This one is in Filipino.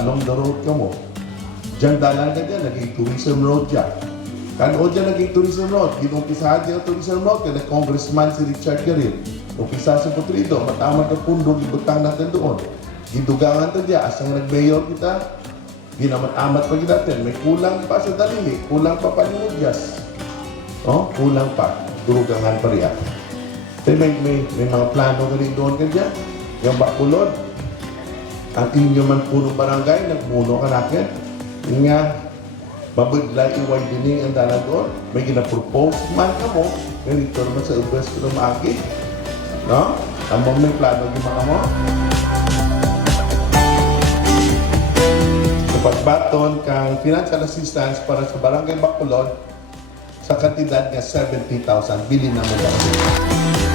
along the road ka mo. Diyan dalan ka dyan, naging tourism road dyan. Kanood dyan naging tourism road, ginumpisahan dyan ang tourism road, kaya congressman si Richard Garil. Umpisa sa Putrito, matamad ang pundo, gibutang natin doon. Gidugangan to dyan, asang nag-mayor kita, ginamat-amat pa natin. May kulang pa sa dalili, kulang pa panimudyas. Oh, kulang pa, durugangan pa riyan. Pero may mga plano ka rin doon ka dyan. Yung Bacolod, ang inyo man punong barangay, nagmuno ka natin. Nga, mabudlay i-widening ang dala doon. May ginapropose man ka mo, ganito naman sa ubres ko na maagi. No? Ang mga may plano yung mga mo. Napagbaton kang financial assistance para sa barangay Bacolod sa kantidad nga 70,000. Bilhin na mo lang.